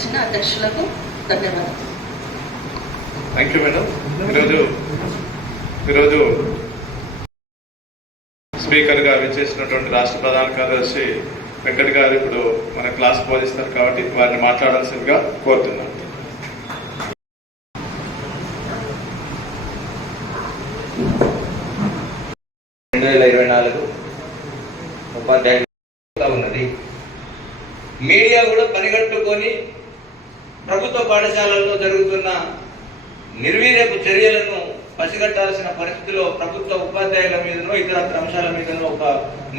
ఇచ్చిన అధ్యక్షులకు ధన్యవాదాలు. Thank you madam. ఈరోజు స్పీకర్గా విచ్చేసినటువంటి రాష్ట్ర ప్రధాన కార్యదర్శి వెంకట్ గారు ఇప్పుడు మన క్లాస్ బోధిస్తారు కాబట్టి వారిని మాట్లాడాల్సిందిగా కోరుతున్నాను. ఉపాధ్యాయులు ఉన్నది. మీడియా కూడా పనిగట్టుకొని ప్రభుత్వ పాఠశాలల్లో జరుగుతున్న నిర్వీర్యపు చర్యలను పసిగట్టాల్సిన పరిస్థితిలో ప్రభుత్వ ఉపాధ్యాయుల మీదనో ఇతర అంశాల మీదనో ఒక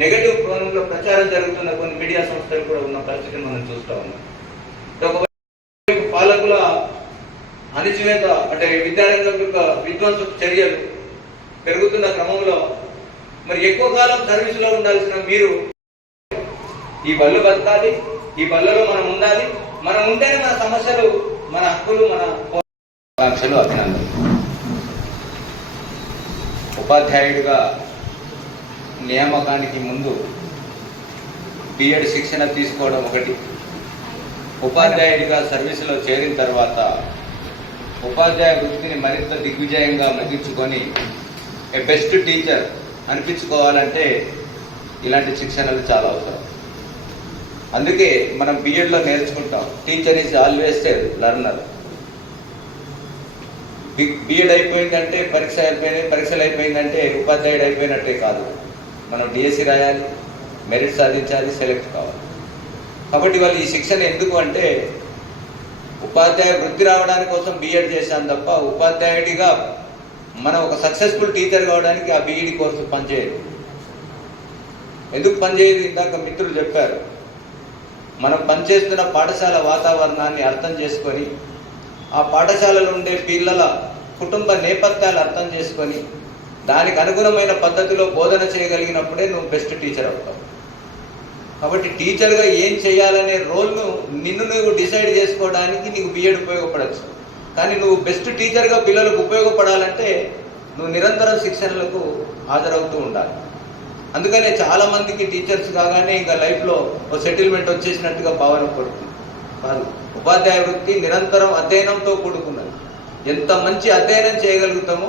నెగటివ్ కోణంలో ప్రచారం జరుగుతున్న కొన్ని మీడియా సంస్థలు కూడా ఉన్న పరిస్థితిని మనం చూస్తూ ఉన్నాం. పాలకుల అణిచివేత అంటే విద్యారంగం యొక్క విధ్వంస చర్యలు పెరుగుతున్న క్రమంలో మరి ఎక్కువ కాలం సర్వీసులో ఉండాల్సిన మీరు ఈ బళ్ళు బతకాలి, ఈ బళ్ళలో మనం ఉండాలి, మనం ఉంటేనే మన సమస్యలు, మన హక్కులు, మన ఆకాంక్షలు. అభినందనలు. ఉపాధ్యాయుడిగా నియామకానికి ముందు బిఎడ్ శిక్షణ తీసుకోవడం ఒకటి, ఉపాధ్యాయుడిగా సర్వీసులో చేరిన తర్వాత ఉపాధ్యాయ వృత్తిని మరింత దిగ్విజయంగా ముగించుకొని ఏ బెస్ట్ టీచర్ అనిపించుకోవాలంటే ఇలాంటి శిక్షణలు చాలా అవసరం. అందుకే మనం బిఎడ్లో నేర్చుకుంటాం, teacher is always a learner. B Ed అయిపోయిందంటే పరీక్షలు అయిపోయిందంటే ఉపాధ్యాయుడు అయిపోయినట్టే కాదు. మనం డిఎస్సి రాయాలి, మెరిట్ సాధించాలి, సెలెక్ట్ కావాలి. కాబట్టి వాళ్ళు ఈ శిక్షణ ఎందుకు అంటే ఉపాధ్యాయ వృత్తి రావడానికి కోసం బిఎడ్ చేశాను తప్ప ఉపాధ్యాయుడిగా మనం ఒక సక్సెస్ఫుల్ టీచర్ కావడానికి ఆ బిఈడి కోర్సు పనిచేయదు. ఎందుకు పనిచేయదు? ఇందాక మిత్రులు చెప్పారు. మనం పనిచేస్తున్న పాఠశాల వాతావరణాన్ని అర్థం చేసుకొని, ఆ పాఠశాలలో ఉండే పిల్లల కుటుంబ నేపథ్యాలు అర్థం చేసుకొని దానికి అనుగుణమైన పద్ధతిలో బోధన చేయగలిగినప్పుడే నువ్వు బెస్ట్ టీచర్ అవుతావు. కాబట్టి టీచర్గా ఏం చేయాలనే రోల్ను నువ్వు డిసైడ్ చేసుకోవడానికి నీకు బిఎడ్ ఉపయోగపడచ్చు. కానీ నువ్వు బెస్ట్ టీచర్గా పిల్లలకు ఉపయోగపడాలంటే నువ్వు నిరంతరం శిక్షణలకు హాజరవుతూ ఉండాలి. అందుకనే చాలామందికి టీచర్స్ కాగానే ఇంకా లైఫ్లో ఒక సెటిల్మెంట్ వచ్చేసినట్టుగా భావన పడుతుంది. కాదు, ఉపాధ్యాయ వృత్తి నిరంతరం అధ్యయనంతో కూడుకున్నది. ఎంత మంచి అధ్యయనం చేయగలుగుతామో,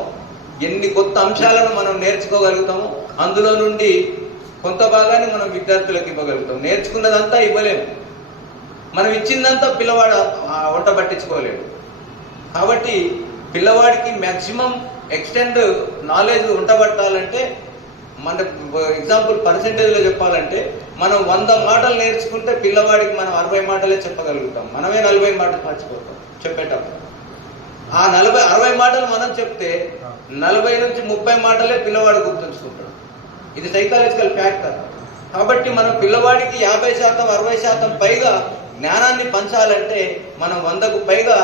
ఎన్ని కొత్త అంశాలను మనం నేర్చుకోగలుగుతామో అందులో నుండి కొంత భాగాన్ని మనం విద్యార్థులకు ఇవ్వగలుగుతాం. నేర్చుకున్నదంతా ఇవ్వలేము, మనం ఇచ్చిందంతా పిల్లవాడు వంట పట్టించుకోలేడు. కాబట్టి పిల్లవాడికి మ్యాక్సిమం ఎక్స్టెండ్ నాలెడ్జ్ ఉండబట్టాలంటే మన ఎగ్జాంపుల్ పర్సెంటేజ్లో చెప్పాలంటే మనం 100 మాటలు నేర్చుకుంటే పిల్లవాడికి మనం 60 మాటలే చెప్పగలుగుతాం. మనమే 40 మాటలు మర్చిపోతాం చెప్పేటప్పుడు. ఆ 60 మాటలు మనం చెప్తే 40 నుంచి 30 మాటలే పిల్లవాడు గుర్తుంచుకుంటాడు. ఇది సైకాలజికల్ ఫ్యాక్టర్. కాబట్టి మనం పిల్లవాడికి 50% 60% పైగా జ్ఞానాన్ని పంచాలంటే మనం 100కు పైగా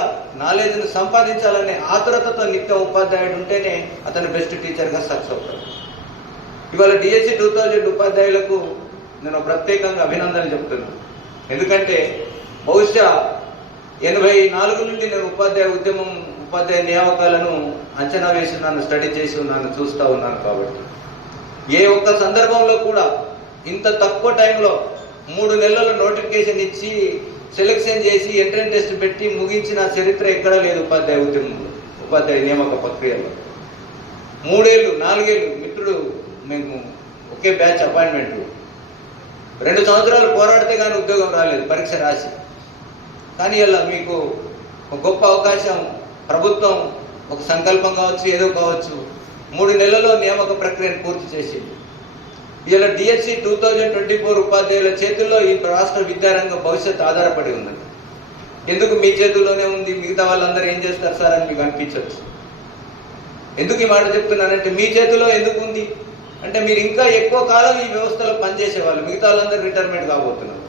నాలెడ్జ్ను సంపాదించాలనే ఆతురతతో నిత్యం ఉపాధ్యాయుడు ఉంటేనే అతను బెస్ట్ టీచర్గా సక్సెస్ అవుతాడు. ఇవాళ డిఎస్సి 2000 ఉపాధ్యాయులకు నేను ప్రత్యేకంగా అభినందనలు చెప్తున్నాను. ఎందుకంటే బహుశా 84 నుండి నేను ఉపాధ్యాయ నియామకాలను అంచనా వేసి ఉన్నాను, స్టడీ చేసి ఉన్నాను, చూస్తూ ఉన్నాను. కాబట్టి ఏ ఒక్క సందర్భంలో కూడా ఇంత తక్కువ టైంలో 3 నెలల నోటిఫికేషన్ ఇచ్చి సెలెక్షన్ చేసి ఎంట్రన్స్ టెస్ట్ పెట్టి ముగించిన చరిత్ర ఎక్కడా లేదు ఉపాధ్యాయ నియామక ప్రక్రియలో. 3 ఏళ్ళు 4 ఏళ్ళు మిత్రుడు మేము ఒకే బ్యాచ్ అపాయింట్మెంట్, 2 సంవత్సరాలు పోరాడితే కానీ ఉద్యోగం రాలేదు పరీక్ష రాసి. కానీ ఇలా మీకు ఒక గొప్ప అవకాశం, ప్రభుత్వం ఒక సంకల్పం కావచ్చు, ఏదో కావచ్చు, 3 నెలల్లో నియామక ప్రక్రియను పూర్తి చేసింది. ఇలా డిఎస్సి 2024 ఉపాధ్యాయుల చేతుల్లో ఈ రాష్ట్ర విద్యారంగ భవిష్యత్తు ఆధారపడి ఉన్నది. ఎందుకు మీ చేతుల్లోనే ఉంది, మిగతా వాళ్ళందరూ ఏం చేస్తారు సార్ అని మీకు అనిపించవచ్చు. ఎందుకు ఈ మాట చెప్తున్నానంటే మీ చేతిలో ఎందుకు ఉంది అంటే మీరు ఇంకా ఎక్కువ కాలం ఈ వ్యవస్థలో పనిచేసేవాళ్ళు, మిగతా వాళ్ళందరూ రిటైర్మెంట్ కాబోతున్నారు.